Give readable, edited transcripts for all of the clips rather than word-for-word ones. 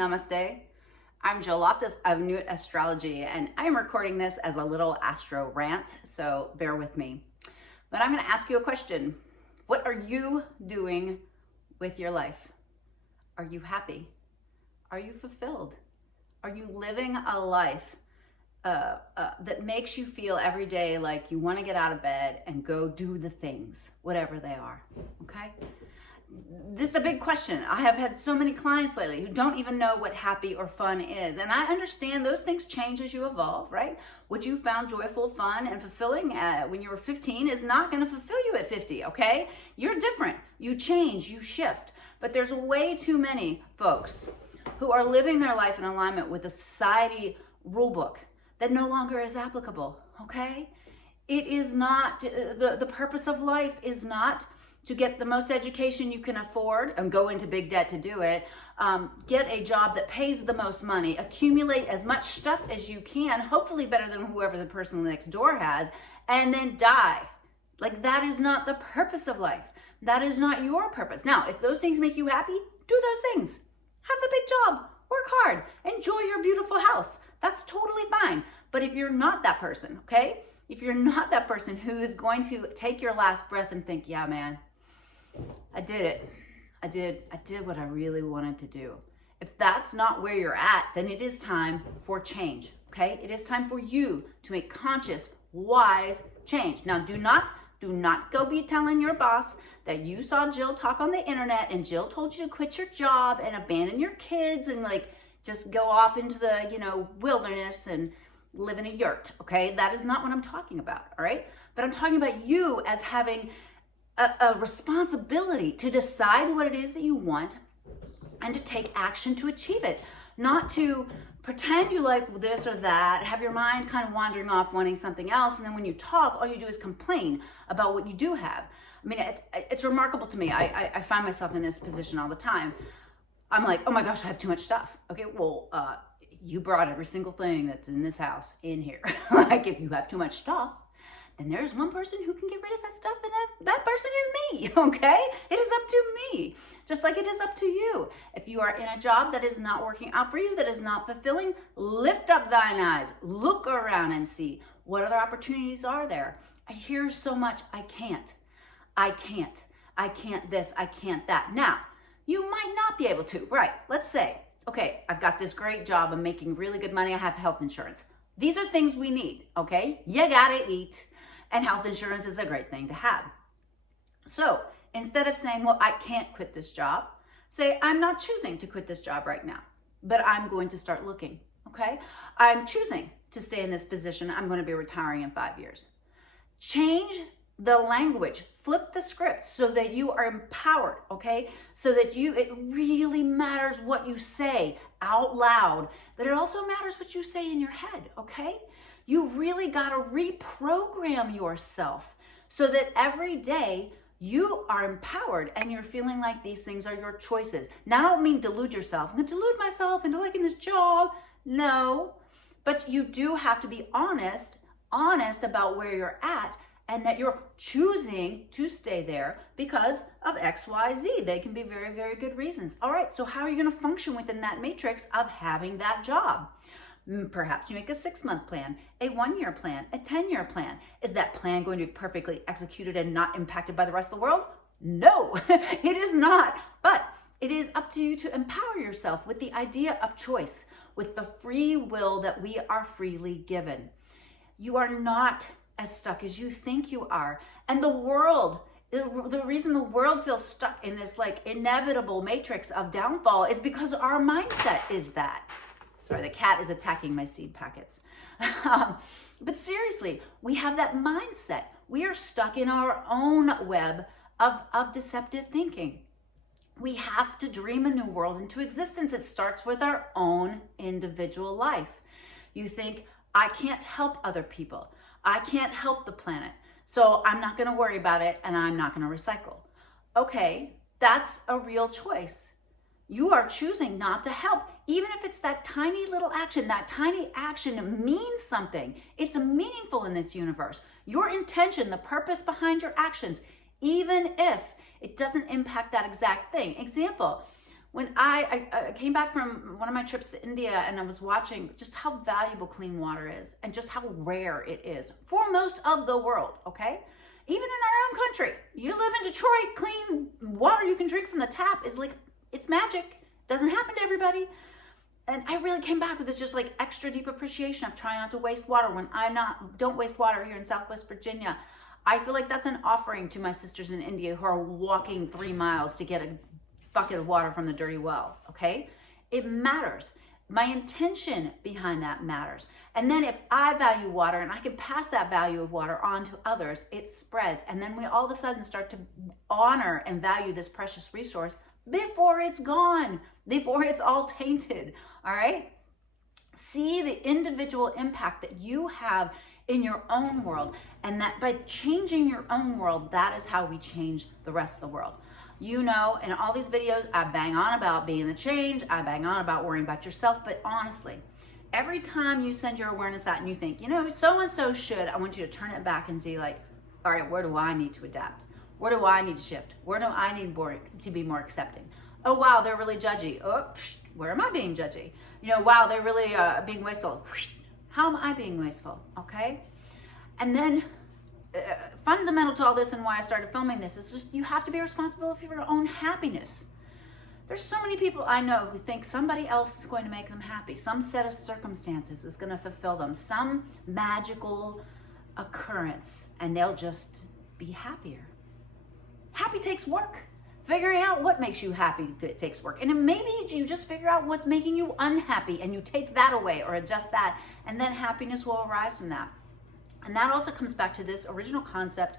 Namaste. I'm Jill Loftus of New Astrology, and I'm recording this as a little Astro-Rant, so bear with me. But I'm going to ask you a question. What are you doing with your life? Are you happy? Are you fulfilled? Are you living a life that makes you feel every day like you want to get out of bed and go do the things, whatever they are, okay? This is a big question. I have had so many clients lately who don't even know what happy or fun is. And I understand those things change as you evolve, right? What you found joyful, fun, and fulfilling when you were 15 is not going to fulfill you at 50, okay? You're different. You change, you shift. But there's way too many folks who are living their life in alignment with the society rule book that no longer is applicable, okay? It is not, the purpose of life is not to get the most education you can afford and go into big debt to do it, get a job that pays the most money, accumulate as much stuff as you can, hopefully better than whoever the person next door has, and then die. Like, that is not the purpose of life. That is not your purpose. Now, if those things make you happy, do those things. Have the big job, work hard, enjoy your beautiful house. That's totally fine. But if you're not that person, okay? If you're not that person who is going to take your last breath and think, yeah, man, I did it. I did what I really wanted to do. If that's not where you're at, then it is time for change, okay? It is time for you to make conscious, wise change. Now, do not go be telling your boss that you saw Jill talk on the internet and Jill told you to quit your job and abandon your kids and just go off into the, wilderness and live in a yurt, okay? That is not what I'm talking about, all right? But I'm talking about you as having a responsibility to decide what it is that you want and to take action to achieve it. Not to pretend you like this or that, have your mind kind of wandering off wanting something else, and then when you talk, all you do is complain about what you do have. I mean, it's remarkable to me. I find myself in this position all the time. I'm like, oh my gosh, I have too much stuff. Okay, well, you brought every single thing that's in this house in here. Like, if you have too much stuff, then there's one person who can get rid of that stuff, and that person is me, okay? It is up to me, just like it is up to you. If you are in a job that is not working out for you, that is not fulfilling, lift up thine eyes, look around and see what other opportunities are there. I hear so much, I can't this, I can't that. Now, you might not be able to, right? Let's say, okay, I've got this great job, I'm making really good money, I have health insurance. These are things we need, okay? You gotta eat. And health insurance is a great thing to have. So instead of saying, well, I can't quit this job, say, I'm not choosing to quit this job right now, but I'm going to start looking, okay? I'm choosing to stay in this position. I'm going to be retiring in 5 years. Change the language, flip the script so that you are empowered, okay? So that it really matters what you say out loud, but it also matters what you say in your head, okay? You really got to reprogram yourself so that every day you are empowered and you're feeling like these things are your choices. Now, I don't mean delude yourself. I'm going to delude myself into liking this job. No, but you do have to be honest about where you're at and that you're choosing to stay there because of X, Y, Z. They can be very, very good reasons. All right, so how are you going to function within that matrix of having that job? Perhaps you make a 6-month plan, a 1-year plan, a 10-year plan. Is that plan going to be perfectly executed and not impacted by the rest of the world? No, it is not. But it is up to you to empower yourself with the idea of choice, with the free will that we are freely given. You are not as stuck as you think you are. And the reason the world feels stuck in this inevitable matrix of downfall is because our mindset is that. Sorry, the cat is attacking my seed packets. But seriously, we have that mindset. We are stuck in our own web of deceptive thinking. We have to dream a new world into existence. It starts with our own individual life. You think, I can't help other people. I can't help the planet. So I'm not going to worry about it and I'm not going to recycle. Okay, that's a real choice. You are choosing not to help, even if it's that tiny little action. That tiny action means something. It's meaningful in this universe. Your intention, the purpose behind your actions, even if it doesn't impact that exact thing. Example, When I came back from one of my trips to India, and I was watching just how valuable clean water is and just how rare it is for most of the world, okay? Even in our own country, you live in Detroit, clean water you can drink from the tap is like, it's magic. Doesn't happen to everybody. And I really came back with this just like extra deep appreciation of trying not to waste water. When don't waste water here in Southwest Virginia, I feel like that's an offering to my sisters in India who are walking 3 miles to get a bucket of water from the dirty well, okay? It matters. My intention behind that matters. And then if I value water and I can pass that value of water on to others, it spreads. And then we all of a sudden start to honor and value this precious resource before it's gone, before it's all tainted, all right? See the individual impact that you have in your own world, and that by changing your own world, that is how we change the rest of the world. You know, in all these videos, I bang on about being the change, I bang on about worrying about yourself, but honestly, every time you send your awareness out and you think, you know, so-and-so should, I want you to turn it back and see like, all right, where do I need to adapt? Where do I need to shift? Where do I need to be more accepting? Oh, wow, they're really judgy. Oh, where am I being judgy? You know, wow, they're really being wasteful. How am I being wasteful? Okay? And then fundamental to all this and why I started filming this is just you have to be responsible for your own happiness. There's so many people I know who think somebody else is going to make them happy. Some set of circumstances is going to fulfill them. Some magical occurrence, and they'll just be happier. Happy takes work. Figuring out what makes you happy, it takes work. And then maybe you just figure out what's making you unhappy and you take that away or adjust that, and then happiness will arise from that. And that also comes back to this original concept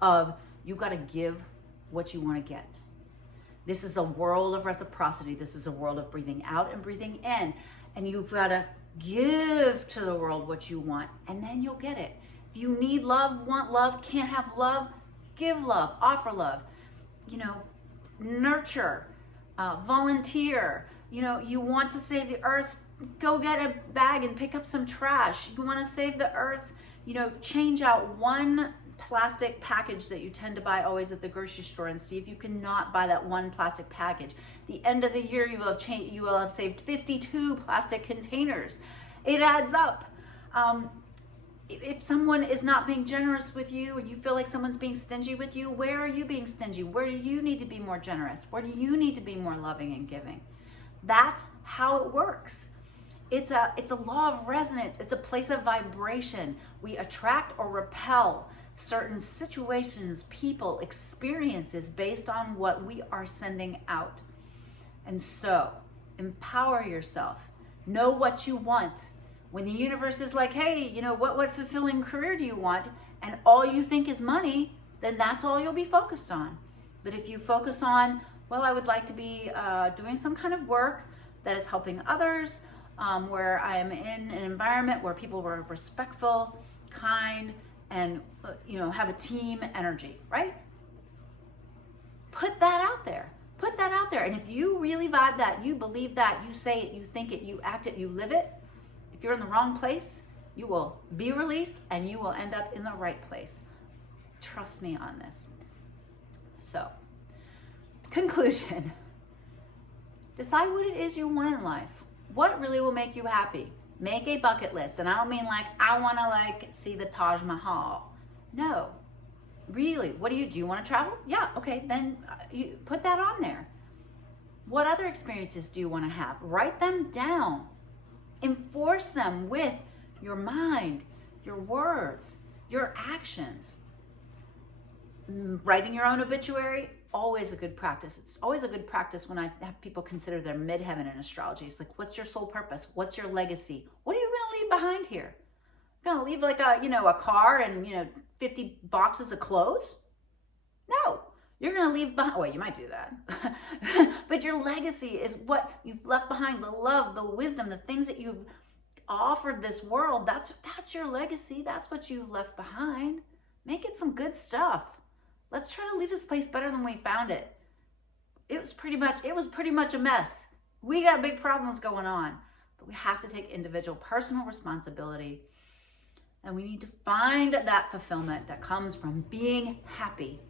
of you got to give what you want to get. This is a world of reciprocity. This is a world of breathing out and breathing in. And you've got to give to the world what you want, and then you'll get it. If you need love, want love, can't have love, give love, offer love. You know, nurture, volunteer. You know, you want to save the earth, go get a bag and pick up some trash. You want to save the earth, you know, change out one plastic package that you tend to buy always at the grocery store and see if you cannot buy that one plastic package. The end of the year, you will have saved 52 plastic containers. It adds up. If someone is not being generous with you and you feel like someone's being stingy with you, where are you being stingy? Where do you need to be more generous? Where do you need to be more loving and giving? That's how it works. It's a law of resonance. It's a place of vibration. We attract or repel certain situations, people, experiences based on what we are sending out. And so, empower yourself. Know what you want. When the universe is like, hey, you know, what fulfilling career do you want? And all you think is money, then that's all you'll be focused on. But if you focus on, well, I would like to be doing some kind of work that is helping others, where I am in an environment where people were respectful, kind, and, you know, have a team energy, right? Put that out there. Put that out there. And if you really vibe that, you believe that, you say it, you think it, you act it, you live it, if you're in the wrong place, you will be released and you will end up in the right place. Trust me on this. So, conclusion. Decide what it is you want in life. What really will make you happy? Make a bucket list. And I don't mean like, I want to like see the Taj Mahal. No. Really, what do you want to travel? Yeah, okay, then you put that on there. What other experiences do you want to have? Write them down. Enforce them with your mind, your words, your actions. Writing your own obituary, always a good practice. It's always a good practice when I have people consider their midheaven in astrology. It's like, what's your soul purpose? What's your legacy? What are you going to leave behind here? You're going to leave like a car and, 50 boxes of clothes? No. You're going to leave behind, well, you might do that. But your legacy is what you've left behind, the love, the wisdom, the things that you've offered this world. That's your legacy. That's what you've left behind. Make it some good stuff. Let's try to leave this place better than we found it. It was pretty much a mess. We got big problems going on, but we have to take individual personal responsibility, and we need to find that fulfillment that comes from being happy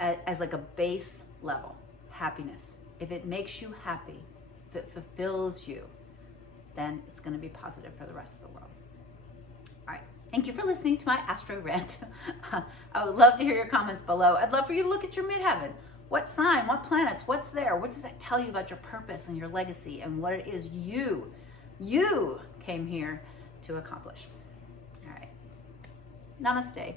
as like a base level happiness. if it makes you happy, if it fulfills you, then it's going to be positive for the rest of the world. All right. Thank you for listening to my Astro Rant. I would love to hear your comments below. I'd love for you to look at your midheaven. What sign, what planets, what's there? What does that tell you about your purpose and your legacy and what it is you came here to accomplish? All right. Namaste.